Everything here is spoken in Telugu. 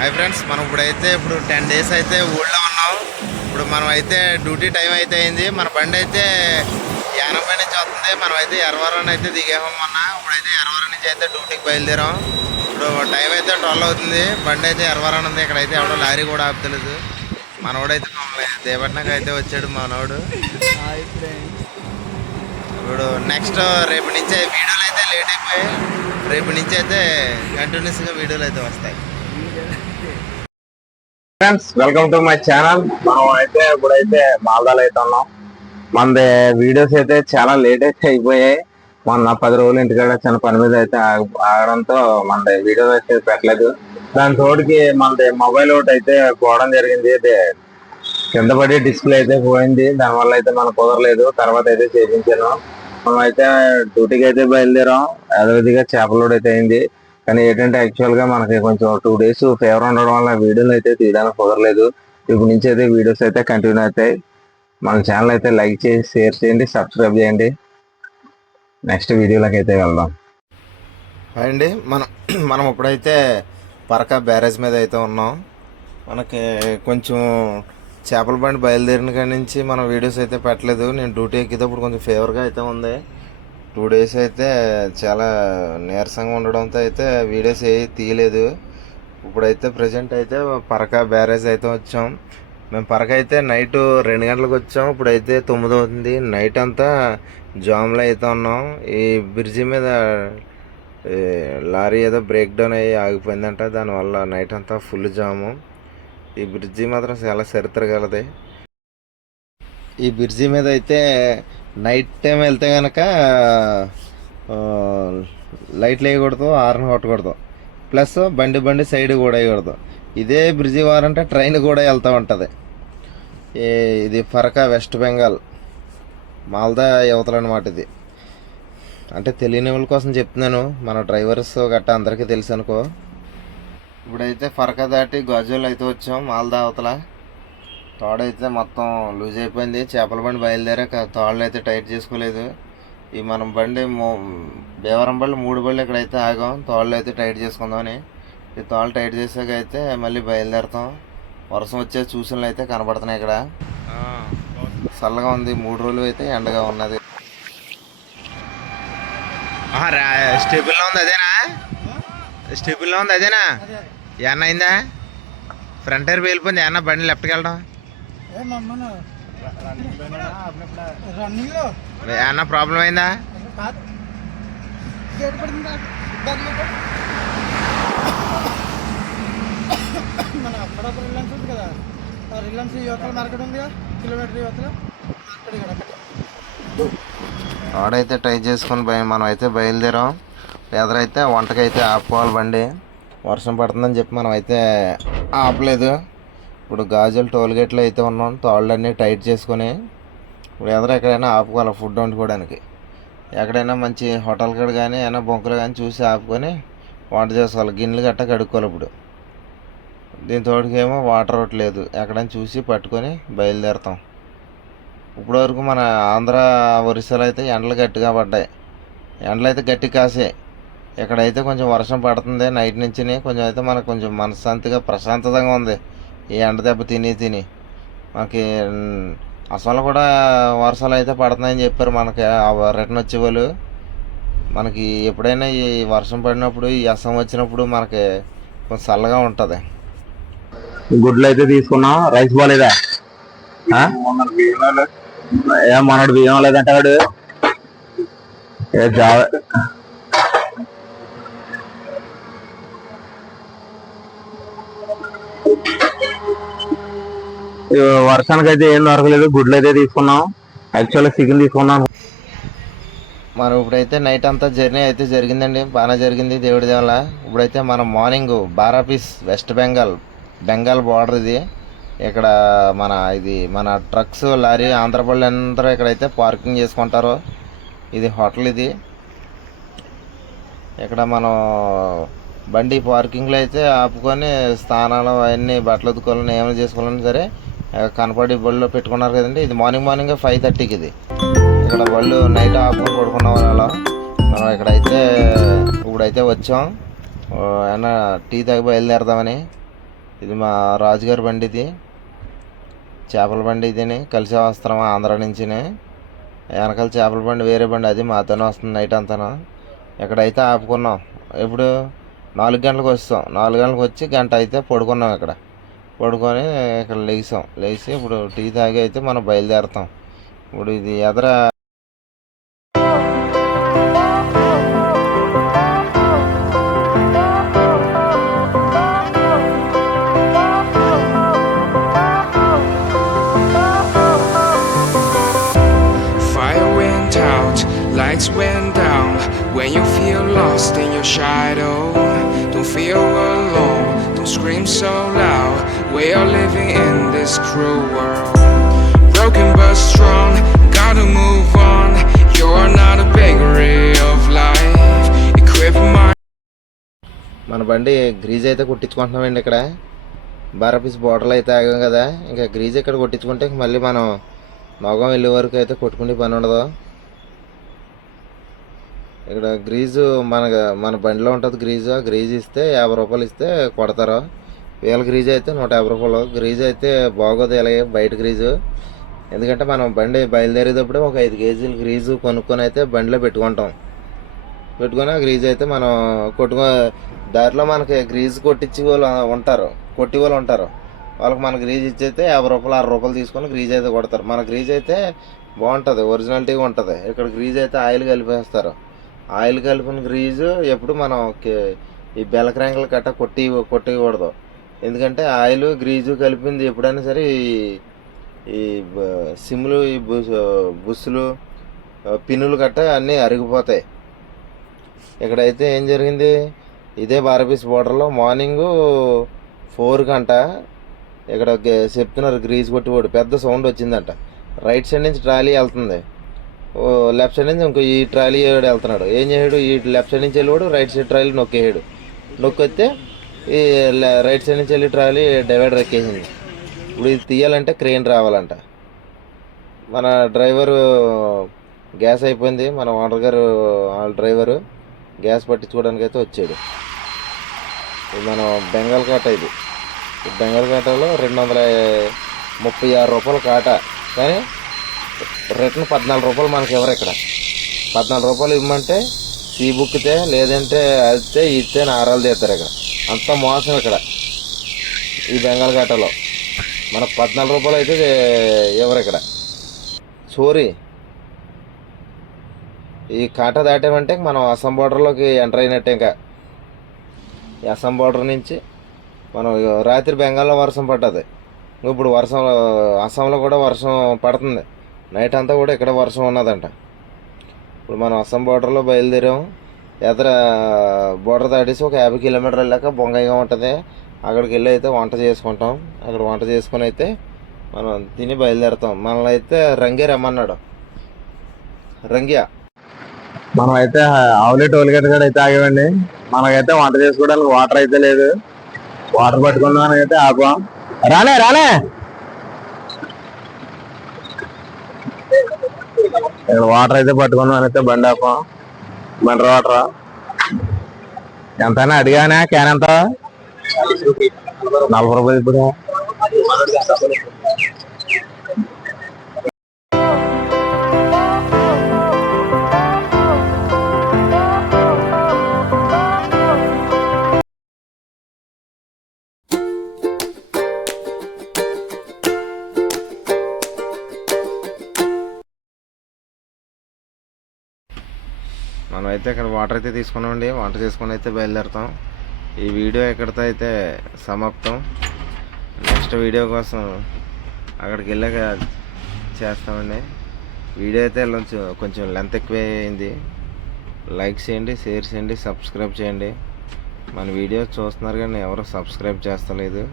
హాయ్ ఫ్రెండ్స్, మనం ఇప్పుడు 10 డేస్ అయితే ఊళ్ళో ఉన్నాం. ఇప్పుడు మనం అయితే డ్యూటీ టైం అయితే అయింది. మన బండి అయితే యానంపై నుంచి వస్తుంది. మనం అయితే ఎర్రవరం అయితే దిగాము మొన్న. ఇప్పుడైతే ఎర్రవరం నుంచి అయితే డ్యూటీకి బయలుదేరాం. ఇప్పుడు టైం అయితే 12 అవుతుంది. బండి అయితే ఎర్రవరం ఉంది. ఇక్కడైతే ఎవడో లారీ కూడా ఆపుతలేదు. మనోడైతే మమ్మల్ని దేవట్నకి అయితే వచ్చాడు మనోడు. ఇప్పుడు నెక్స్ట్ రేపు నుంచి వీడియోలు అయితే లేట్ అయిపోయాయి. రేపు నుంచి అయితే కంటిన్యూస్గా వీడియోలు అయితే వస్తాయి. Friends, welcome to my channel. మనం అయితే ఇప్పుడైతే మాల్దాలో అయితే ఉన్నాం. మన వీడియోస్ అయితే చాలా లేట్ అయితే అయిపోయాయి. మొన్న 10 రోజులు ఇంటికాడ చిన్న పని మీద అయితే ఆగడంతో మన వీడియోస్ అయితే పెట్టలేదు. దాని తోడికి మన మొబైల్ ఒకటి అయితే పోవడం జరిగింది. అయితే కింద పడి డిస్ప్లే అయితే పోయింది. దానివల్ల అయితే మనకు కుదరలేదు. తర్వాత అయితే చేయించాను. మనం అయితే డ్యూటీకి అయితే బయలుదేరాం. యథావిధిగా చేపలోడ్ అయితే అయింది. కానీ ఏంటంటే యాక్చువల్ గా మనకి కొంచెం 2 డేస్ ఫేవర్ ఉండడం వల్ల వీడియోలు అయితే తీయడానికి కుదరలేదు. ఇప్పుడు నుంచి అయితే వీడియోస్ అయితే కంటిన్యూ అవుతాయి. మన ఛానల్ అయితే లైక్ చేసి షేర్ చేయండి, సబ్స్క్రైబ్ చేయండి. నెక్స్ట్ వీడియోలోకి అయితే వెళ్దాం. అండి మనం ఇప్పుడైతే పరకా బ్యారేజ్ మీద అయితే ఉన్నాం. మనకి కొంచెం చేపల బండి బయలుదేరిన కాడి నుంచి మనం వీడియోస్ అయితే పెట్టలేదు. నేను డ్యూటీ ఎక్కేటప్పుడు కొంచెం ఫేవర్గా అయితే ఉంది. 2 డేస్ అయితే చాలా నీరసంగా ఉండడంతో అయితే వీడియోస్ ఏ తీయలేదు. ఇప్పుడైతే ప్రజెంట్ అయితే పరకా బ్యారేజ్ అయితే వచ్చాం. మేము పరక అయితే నైట్ 2 గంటలకు వచ్చాం. ఇప్పుడైతే 9 అవుతుంది. నైట్ అంతా జామ్లో అయితే ఉన్నాం. ఈ బ్రిడ్జి మీద లారీ ఏదో బ్రేక్ డౌన్ అయ్యి ఆగిపోయిందంట. దానివల్ల నైట్ అంతా ఫుల్ జాము. ఈ బ్రిడ్జి మాత్రం చాలా చరిత్ర గలది. ఈ బ్రిడ్జి మీద అయితే నైట్ టైం వెళ్తే కనుక లైట్లు వేయకూడదు, హార్న్ కొట్టకూడదు, ప్లస్ బండి సైడ్ కూడా వేయకూడదు. ఇదే బ్రిడ్జి వారంటే ట్రైన్ కూడా వెళ్తూ ఉంటుంది. ఇది ఫరకా వెస్ట్ బెంగాల్ మాల్దా యువతలు అనమాట. ఇది అంటే తెలియని వాళ్ళ కోసం చెప్తున్నాను. మన డ్రైవర్స్ గట్టా అందరికీ తెలుసు అనుకో. ఇప్పుడైతే ఫరకా దాటి గాజులు అయితే వచ్చాం. మాల్దా అవతల తోడైతే మొత్తం లూజ్ అయిపోయింది. చేపల బండి బయలుదేరాక తాళ్ళు అయితే టైట్ చేసుకోలేదు. ఈ మనం బండి భీమవరం బళ్ళు 3 బళ్ళు ఇక్కడైతే ఆగాం. తాళ్ళు అయితే టైట్ చేసుకుందామని. ఈ తాళ్ళు టైట్ చేసాక అయితే మళ్ళీ బయలుదేరుతాం. వర్షం వచ్చే సూచనలు అయితే కనబడుతున్నాయి. ఇక్కడ చల్లగా ఉంది. 3 రోజులు అయితే ఎండగా ఉన్నది. స్టెబుల్లో ఉంది అదేనా? స్టెబుల్లో ఉంది అదేనా? ఏమన్నా అయిందా? ఫ్రంట్ టైర్ పేలిపోయింది. ఏమన్నా బండి లెఫ్ట్కి వెళ్ళడం ఏమన్నా ప్రాబ్లం అయిందా? ఆడైతే ట్రై చేసుకుని మనం అయితే బయలుదేరాం. ఎదరైతే వంటకైతే ఆపుకోవాలి బండి. వర్షం పడుతుందని చెప్పి మనం అయితే ఆపలేదు. ఇప్పుడు గాజులు టోల్గేట్లో అయితే ఉన్నాం. తాళ్ళన్నీ టైట్ చేసుకొని ఇప్పుడు ఎక్కడైనా ఆపుకోవాలి ఫుడ్ వండుకోవడానికి. ఎక్కడైనా మంచి హోటల్ కాడ కానీ ఏమైనా బొంకులు కానీ చూసి ఆపుకొని వంట చేసుకోవాలి. గిన్నెలు గట్ట కడుక్కోవాలి. ఇప్పుడు దీంతోటికేమో వాటర్ ఒకటి లేదు. ఎక్కడైనా చూసి పట్టుకొని బయలుదేరుతాం. ఇప్పటివరకు మన ఆంధ్ర ఒరిస్సాలో అయితే ఎండలు గట్టిగా పడ్డాయి. ఎండలు అయితే గట్టి కాసే. ఇక్కడైతే కొంచెం వర్షం పడుతుంది నైట్ నుంచి. కొంచెం అయితే మనకు కొంచెం మనశ్శాంతిగా ప్రశాంతతంగా ఉంది. ఈ ఎండ దెబ్బ తిని మనకి అసలు కూడా వర్షాలు అయితే పడుతున్నాయని చెప్పారు మనకి రిటర్న్ వచ్చేవాళ్ళు. మనకి ఎప్పుడైనా ఈ వర్షం పడినప్పుడు, ఈ అస్సం వచ్చినప్పుడు మనకి కొంచెం చల్లగా ఉంటుంది. గుడ్లు అయితే తీసుకున్నాం. రైస్ బాగాలేదా? మొన్నటి బియ్యం లేదంటే వాడు వర్షానికి అయితే ఏం దొరకలేదు. గుడ్లు అయితే తీసుకున్నాం. యాక్చువల్గా చికెన్ తీసుకున్నాం. మనం ఇప్పుడైతే నైట్ అంతా జర్నీ అయితే జరిగిందండి. బాగానే జరిగింది దేవుడి దేవల. ఇప్పుడైతే మనం మార్నింగ్ బారాపీస్ వెస్ట్ బెంగాల్ బార్డర్ ఇది. ఇక్కడ మన ట్రక్స్, లారీ, ఆంధ్రపల్లి అందరూ ఇక్కడైతే పార్కింగ్ చేసుకుంటారు. ఇది హోటల్. ఇది ఇక్కడ మనం బండి పార్కింగ్లో అయితే ఆపుకొని స్నానాలు అవన్నీ బట్టలు ఉతుకోవాలని ఏమైనా చేసుకోవాలని సరే కనపడి బళ్ళు పెట్టుకున్నారు కదండి. ఇది మార్నింగ్ 5:30కి. ఇది ఇక్కడ బళ్ళు నైట్ ఆపుకొని పడుకున్న వాళ్ళ మనం ఇప్పుడైతే వచ్చాం. ఏమన్నా టీ తాగి బయలుదేరదామని. ఇది మా రాజుగారి బండి, ఇది చేపల బండి. ఇదిని కలిసి వస్తున్నాం ఆంధ్ర నుంచినే. వెనకాల చేపల బండి వేరే బండి, అది మాతోనే వస్తుంది నైట్ అంతాను. ఎక్కడైతే ఆపుకున్నాం, ఇప్పుడు 4 గంటలకు వస్తాం. 4 గంటలకు వచ్చి గంట అయితే పడుకున్నాం. ఇక్కడ పడుకొని ఇక్కడ లేచి ఇప్పుడు టీ తాగి అయితే మనం బయలుదేరుతాం. ఇప్పుడు ఇది ఎదర Fire went out, lights went down. When you feel lost in your shadow, don't feel alone, don't scream so loud. We are living in this cruel world. Broken but strong, gotta move on. You're not a bakery of life. Equip my మన బండి గ్రీజ్ అయితే కొట్టించుకుంటున్నామండి. ఇక్కడ బారపీస్ బోర్డర్లు అయితే ఆగాం కదా, ఇంకా గ్రీజ్ ఇక్కడ కొట్టించుకుంటే మళ్ళీ మనం నొగం వెళ్ళే వరకు అయితే కొట్టుకునే పని ఉండదు. ఇక్కడ గ్రీజు మన బండిలో ఉంటుంది గ్రీజు. ఆ గ్రీజ్ ఇస్తే 50 రూపాయలు ఇస్తే కొడతారు. వీళ్ళ గ్రీజ్ అయితే 150 రూపాయలు. గ్రీజ్ అయితే బాగోదు ఇలాగే బయట గ్రీజు. ఎందుకంటే మనం బండి బయలుదేరేటప్పుడే ఒక 5 కేజీలు గ్రీజు కొనుక్కొని అయితే బండిలో పెట్టుకుంటాం. పెట్టుకొని ఆ గ్రీజ్ అయితే మనం దారిలో మనకి గ్రీజ్ కొట్టి వాళ్ళు ఉంటారు. వాళ్ళకి మన గ్రీజ్ ఇచ్చేస్తే 50 రూపాయలు 60 రూపాయలు తీసుకొని గ్రీజ్ అయితే కొడతారు. మన గ్రీజ్ అయితే బాగుంటుంది, ఒరిజినాలిటీగా ఉంటుంది. ఇక్కడ గ్రీజ్ అయితే ఆయిల్ కలిపేస్తారు. ఆయిల్ కలిపిన గ్రీజు ఎప్పుడు మనం ఈ బెలక్రాంకులు గట్ట కొట్టకూడదు. ఎందుకంటే ఆయిల్ గ్రీజు కలిపింది ఎప్పుడైనా సరే ఈ సిమ్లు, ఈ బుస్సులు, పిన్నులు గట్ట అన్నీ అరిగిపోతాయి. ఇక్కడైతే ఏం జరిగింది, ఇదే బారపీస్ బోర్డర్లో మార్నింగు 4 గంట ఇక్కడ చెప్తున్నారు గ్రీజ్ కొట్టివాడు. పెద్ద సౌండ్ వచ్చిందంట. రైట్ సైడ్ నుంచి ట్రాలీ వెళ్తుంది, లెఫ్ట్ సైడ్ నుంచి ఇంకో ఈ ట్రాలీ వెళ్తున్నాడు. ఏం చేసాడు, ఈ లెఫ్ట్ సైడ్ నుంచి వెళ్ళివాడు రైట్ సైడ్ ట్రాలీ నొక్కొస్తే ఈ రైట్ సైడ్ నుంచి వెళ్ళి ట్రాలీ డివైడర్ ఎక్కేసింది. ఇప్పుడు ఇది తీయాలంటే క్రేన్ రావాలంట. మన డ్రైవరు గ్యాస్ అయిపోయింది. మన ఓనర్ గారు వాళ్ళ డ్రైవరు గ్యాస్ పట్టించుకోవడానికి అయితే వచ్చాడు. ఇది మన బెంగాల్ కాటా. ఇది బెంగాల్ కాటాలో 236 రూపాయలు కాటా. కానీ రిటర్న్ 14 రూపాయలు మనకి ఎవరు ఇక్కడ 14 రూపాయలు ఇవ్వమంటే సీ బుక్తే, లేదంటే అదితే ఇస్తే నారాలు తీస్తారు. ఇక్కడ అంత మోసం ఇక్కడ ఈ బెంగాల్ కాటాలో. మనకు 14 రూపాయలు అయితే ఎవరు ఇక్కడ సోరీ. ఈ కాటా దాటామంటే మనం అస్సాం బార్డర్లోకి ఎంటర్ అయినట్టే. ఇంకా ఈ అస్సాం బార్డర్ నుంచి మనం రాత్రి బెంగాల్లో వర్షం పడ్డది. ఇప్పుడు అస్సాంలో కూడా వర్షం పడుతుంది. నైట్ అంతా కూడా ఇక్కడ వర్షం ఉన్నదంట. ఇప్పుడు మనం అస్సాం బార్డర్లో బయలుదేరాము. ఎదర బార్డర్ దాటేసి ఒక 50 కిలోమీటర్లు వెళ్ళాక బొంగైగా ఉంటుంది. అక్కడికి వెళ్ళి అయితే వంట చేసుకుంటాం. అక్కడ వంట చేసుకుని అయితే మనం తిని బయలుదేరుతాం. మనల్ని అయితే రంగే రమ్మన్నాడు. రంగ్యా మనం అయితే ఆవులే టోల్గేట్ కూడా అయితే ఆగామండి. మనకైతే వంట చేసుకోవడానికి వాటర్ అయితే లేదు. వాటర్ పట్టుకుందాం అయితే ఆపాం. రాలే ఇక్కడ వాటర్ అయితే పట్టుకుందాం అయితే బండి ఆపాం. బండి వాటర్ ఎంతైనా అడిగానే క్యాన్ ఎంత? 40 రూపాయలు. ఇప్పుడు మనం అయితే ఇక్కడ వాటర్ అయితే తీసుకున్నామండి. వంట చేసుకొని అయితే బయలుదేరుతాం. ఈ వీడియో ఎక్కడితో అయితే సమాప్తం. నెక్స్ట్ వీడియో కోసం అక్కడికి వెళ్ళాక చేస్తామండి. వీడియో అయితే కొంచెం లెంత్ ఎక్కువ అయింది. లైక్ చేయండి, షేర్ చేయండి, సబ్స్క్రైబ్ చేయండి. మన వీడియో చూస్తున్నారు కానీ ఎవరు సబ్స్క్రైబ్ చేస్తలేదు.